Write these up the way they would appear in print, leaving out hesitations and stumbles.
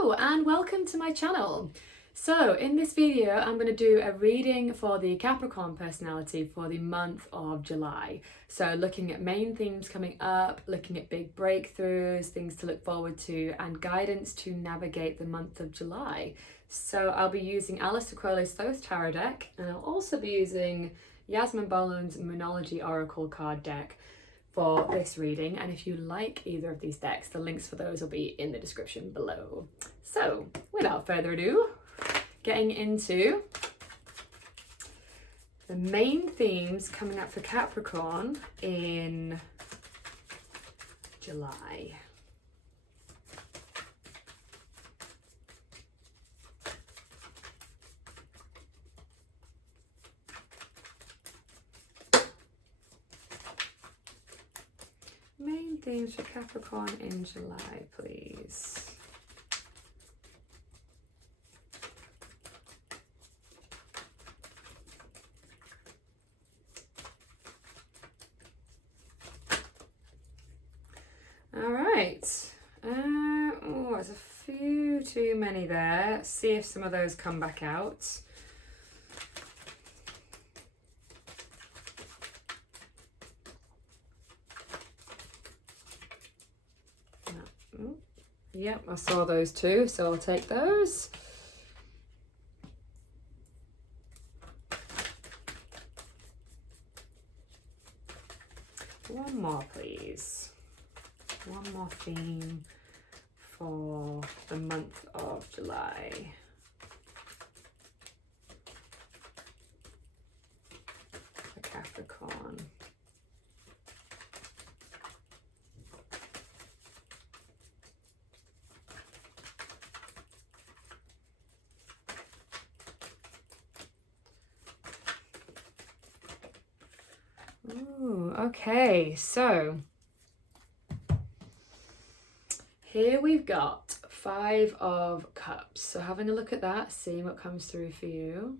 Hello and welcome to my channel. So in this video I'm going to do a reading for the Capricorn personality for the month of July. So looking at main themes coming up, looking at big breakthroughs, things to look forward to, and guidance to navigate the month of July. So I'll be using Aleister Crowley's Thoth Tarot Deck, and I'll also be using Yasmin Boland's Moonology Oracle card deck for this reading, and if you like either of these decks, the links for those will be in the description below. So without further ado, getting into the main themes coming up for Capricorn in July. Main themes for Capricorn in July, please. All right. Oh, there's a few too many there. Let's see if some of those come back out. Yep, I saw those too, so I'll take those. One more, please. One more theme for the month of July. For Capricorn. Ooh, okay, so here we've got 5 of Cups. So having a look at that, seeing what comes through for you.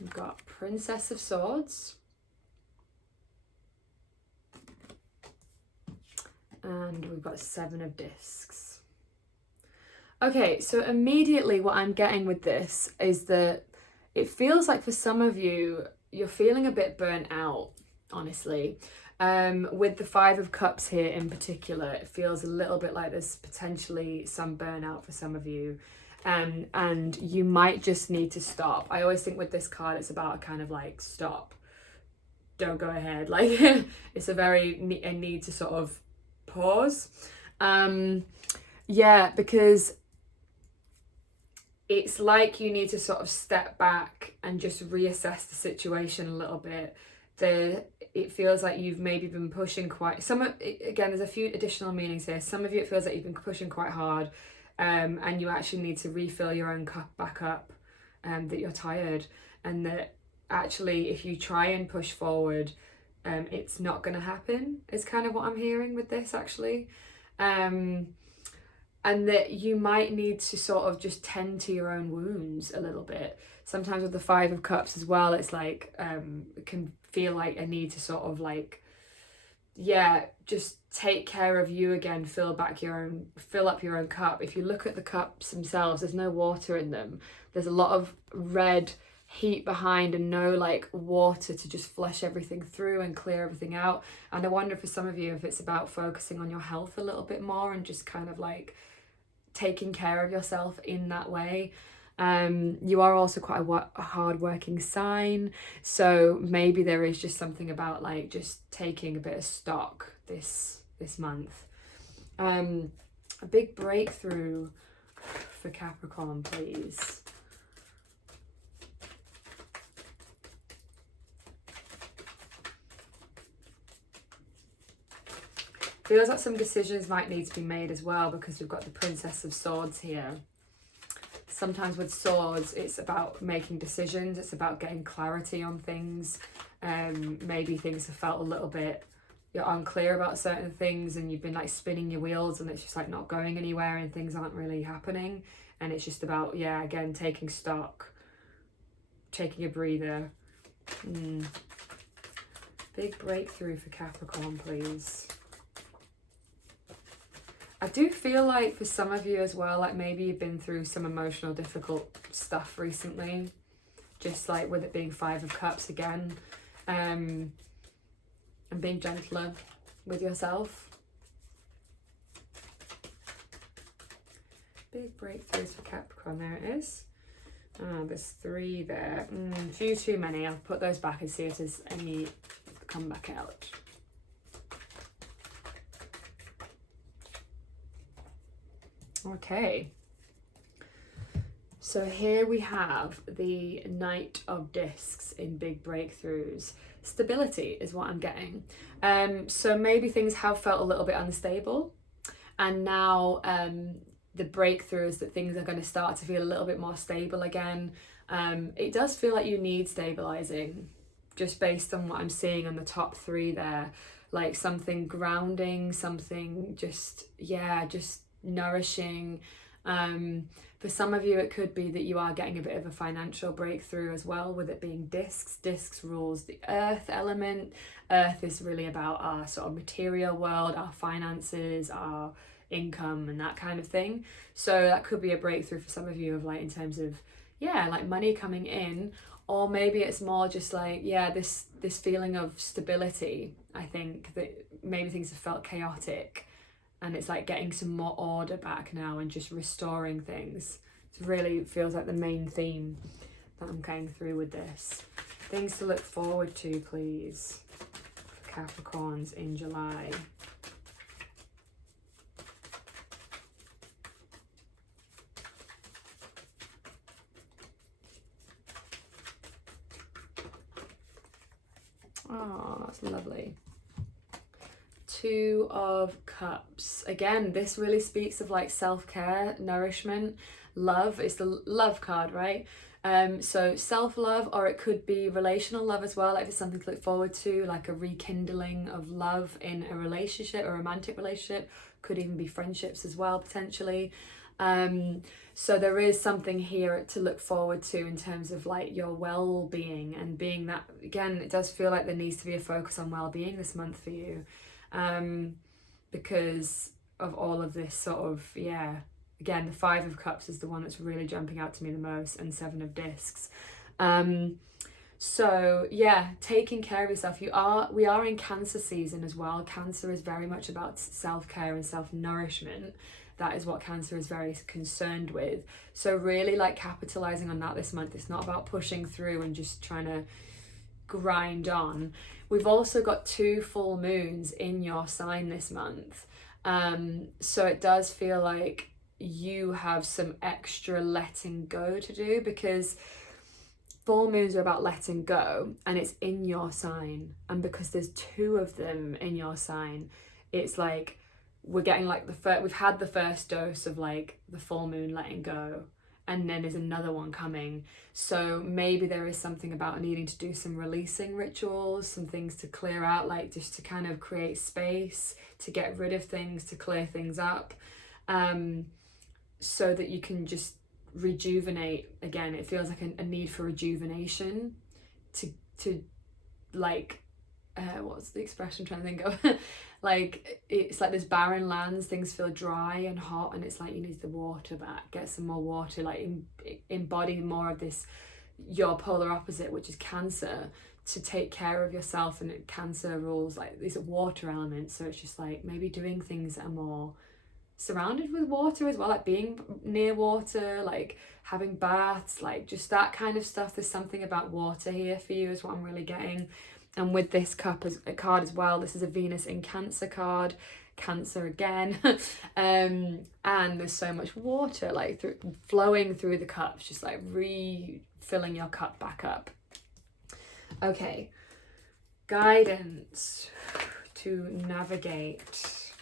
We've got Princess of Swords. And we've got 7 of Discs. Okay, so immediately what I'm getting with this is that it feels like for some of you, you're feeling a bit burnt out, honestly. With the 5 of Cups here in particular, it feels a little bit like there's potentially some burnout for some of you. And you might just need to stop. I always think with this card, it's about a kind of like, stop. Don't go ahead. Like, it's a need to sort of pause. Yeah, because it's like you need to sort of step back and just reassess the situation a little bit. It feels like you've maybe been pushing again, there's a few additional meanings here. Some of you, it feels like you've been pushing quite hard, and you actually need to refill your own cup back up, that you're tired, and that actually if you try and push forward, it's not going to happen, is kind of what I'm hearing with this, actually. And that you might need to sort of just tend to your own wounds a little bit. Sometimes with the 5 of Cups as well, it's like, it can feel like a need to sort of like, yeah, just take care of you again, fill up your own cup. If you look at the cups themselves, there's no water in them. There's a lot of red heat behind and no like water to just flush everything through and clear everything out. And I wonder for some of you if it's about focusing on your health a little bit more and just kind of like taking care of yourself in that way. You are also quite a hard-working sign, so maybe there is just something about like just taking a bit of stock this month. A big breakthrough for Capricorn, please. Feels like some decisions might need to be made as well, because we've got the Princess of Swords here. Sometimes with swords, it's about making decisions. It's about getting clarity on things. Maybe things have felt a little bit, you're unclear about certain things and you've been like spinning your wheels and it's just like not going anywhere and things aren't really happening. And it's just about, yeah, again, taking stock, taking a breather. Big breakthrough for Capricorn, please. I do feel like for some of you as well, like maybe you've been through some emotional difficult stuff recently, just like with it being 5 of Cups again, and being gentler with yourself. Big breakthroughs for Capricorn, there it is. There's 3 there, a few too many. I'll put those back and see if there's any come back out. Okay, so here we have the Knight of Discs in big breakthroughs. Stability is what I'm getting. So maybe things have felt a little bit unstable, and now the breakthroughs that things are going to start to feel a little bit more stable again. It does feel like you need stabilizing, just based on what I'm seeing on the top 3 there, like something grounding, something just nourishing. For some of you it could be that you are getting a bit of a financial breakthrough as well, with it being discs rules the earth element. Earth is really about our sort of material world, our finances, our income and that kind of thing. So that could be a breakthrough for some of you, of like in terms of like money coming in, or maybe it's more just like this feeling of stability. I think that maybe things have felt chaotic, and it's like getting some more order back now and just restoring things. It really feels like the main theme that I'm going through with this. Things to look forward to, please, for Capricorns in July. Oh, that's lovely. 2 of Cups. Again, this really speaks of like self-care, nourishment, love. It's the love card, right? So self-love, or it could be relational love as well, like if it's something to look forward to, like a rekindling of love in a relationship, a romantic relationship. Could even be friendships as well, potentially. So there is something here to look forward to in terms of like your well-being, and being that, again, it does feel like there needs to be a focus on well-being this month for you, because of all of this sort of, again, the 5 of Cups is the one that's really jumping out to me the most, and 7 of Discs. So taking care of yourself. We are in Cancer season as well. Cancer is very much about self-care and self-nourishment. That is what Cancer is very concerned with. So really like capitalizing on that this month. It's not about pushing through and just trying to grind on. We've also got 2 full moons in your sign this month. So it does feel like you have some extra letting go to do, because full moons are about letting go, and it's in your sign. And because there's 2 of them in your sign, it's like we're getting like we've had the first dose of like the full moon letting go, and then there's another one coming. So maybe there is something about needing to do some releasing rituals, some things to clear out, like just to kind of create space, to get rid of things, to clear things up, so that you can just rejuvenate again. It feels like a need for rejuvenation, to like what's the expression I'm trying to think of? Like it's like there's barren lands, things feel dry and hot, and it's like you need the water back, get some more water, like embody more of this, your polar opposite, which is Cancer, to take care of yourself. And Cancer rules like these water elements, so it's just like maybe doing things that are more surrounded with water as well, like being near water, like having baths, like just that kind of stuff. There's something about water here for you is what I'm really getting. And with this cup as a card as well, this is a Venus in Cancer card, Cancer again. And there's so much water like flowing through the cups, just like refilling your cup back up. Okay, guidance to navigate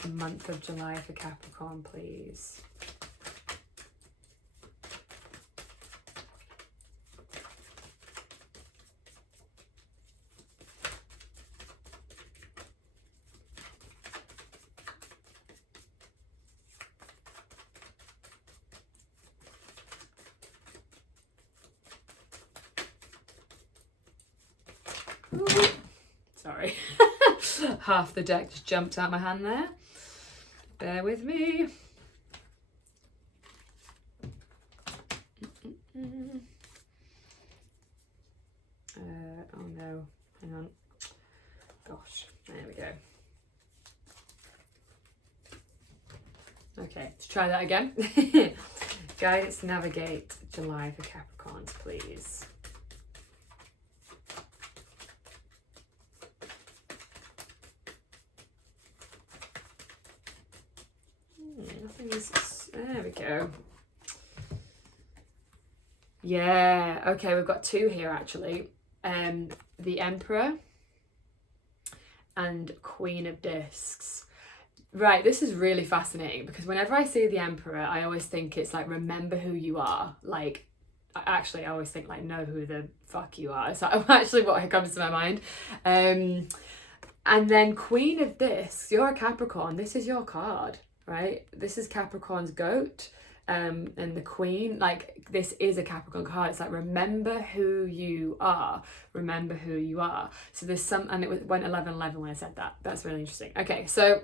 the month of July for Capricorn, please. Sorry, half the deck just jumped out my hand there. Bear with me. Oh no, hang on. Gosh, there we go. Okay, let's try that again. Guidance navigate July for Capricorns, please. There we go. Yeah, okay, we've got two here actually. The Emperor and Queen of Discs. Right, this is really fascinating because whenever I see the Emperor, I always think it's like, remember who you are. Like, actually, I always think like, know who the fuck you are. So actually what comes to my mind. And then Queen of Discs, you're a Capricorn. This is your card, right? This is Capricorn's goat. And the Queen, like, this is a Capricorn card. It's like, remember who you are. Remember who you are. So there's some, and it went 11-11 when I said that. That's really interesting. Okay, so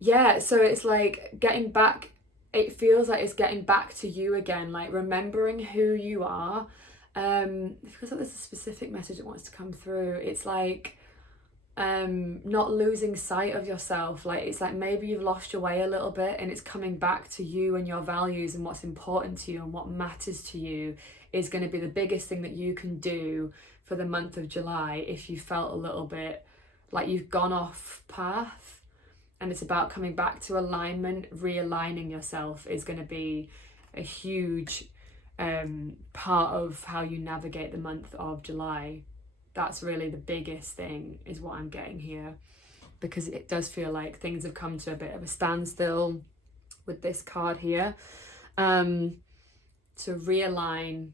yeah, so it's like getting back, it feels like it's getting back to you again, like remembering who you are. It feels like there's a specific message that wants to come through. It's like not losing sight of yourself. Like, it's like maybe you've lost your way a little bit and it's coming back to you and your values and what's important to you and what matters to you is going to be the biggest thing that you can do for the month of July if you felt a little bit like you've gone off path. And it's about coming back to alignment. Realigning yourself is going to be a huge part of how you navigate the month of July. That's really the biggest thing, is what I'm getting here, because it does feel like things have come to a bit of a standstill with this card here. To realign,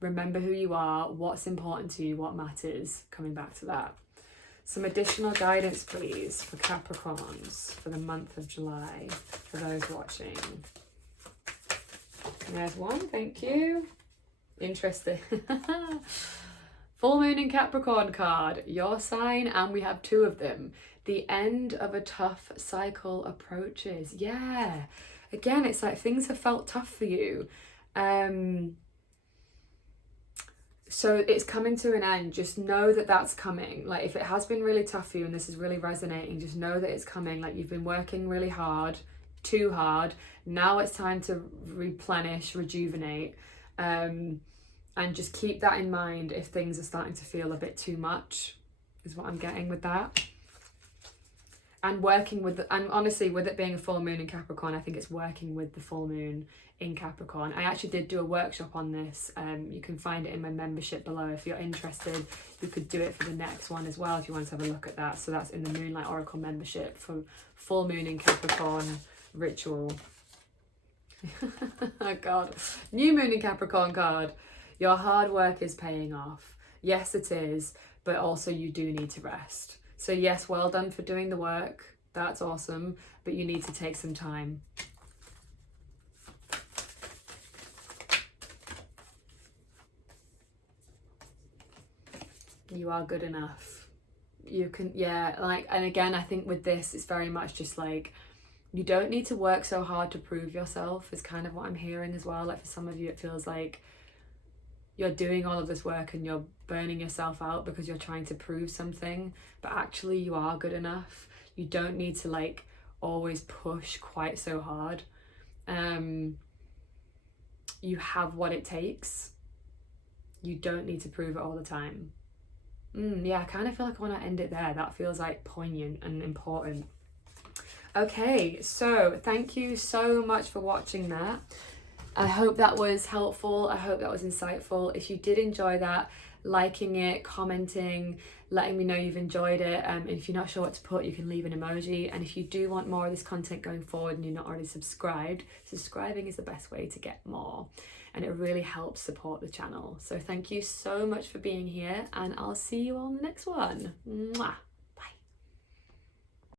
remember who you are, what's important to you, what matters, coming back to that. Some additional guidance, please, for Capricorns for the month of July, for those watching. There's one, thank you. Interesting. Full Moon in Capricorn card, your sign, and we have two of them. The end of a tough cycle approaches. Yeah, again, it's like things have felt tough for you. So it's coming to an end. Just know that that's coming. Like, if it has been really tough for you and this is really resonating, just know that it's coming. Like, you've been working really hard, too hard. Now it's time to replenish, rejuvenate. And just keep that in mind if things are starting to feel a bit too much, is what I'm getting with that. And working with, and honestly, with it being a full moon in Capricorn, I think it's working with the full moon in Capricorn. I actually did do a workshop on this. You can find it in my membership below if you're interested. You could do it for the next one as well if you want to have a look at that. So that's in the Moonlight Oracle membership for full moon in Capricorn ritual. Oh God. New moon in Capricorn card. Your hard work is paying off. Yes, it is, but also you do need to rest. So yes, well done for doing the work. That's awesome, but you need to take some time. You are good enough. You can, yeah, like, and again, I think with this, it's very much just like, you don't need to work so hard to prove yourself, is kind of what I'm hearing as well. Like, for some of you, it feels like you're doing all of this work and you're burning yourself out because you're trying to prove something, but actually you are good enough. You don't need to like always push quite so hard. You have what it takes. You don't need to prove it all the time. Yeah, I kind of feel like I want to end it there. That feels like poignant and important. Okay, so thank you so much for watching that. I hope that was helpful. I hope that was insightful. If you did enjoy that, liking it, commenting, letting me know you've enjoyed it. And if you're not sure what to put, you can leave an emoji. And if you do want more of this content going forward and you're not already subscribed, subscribing is the best way to get more. And it really helps support the channel. So thank you so much for being here, and I'll see you on the next one. Mwah.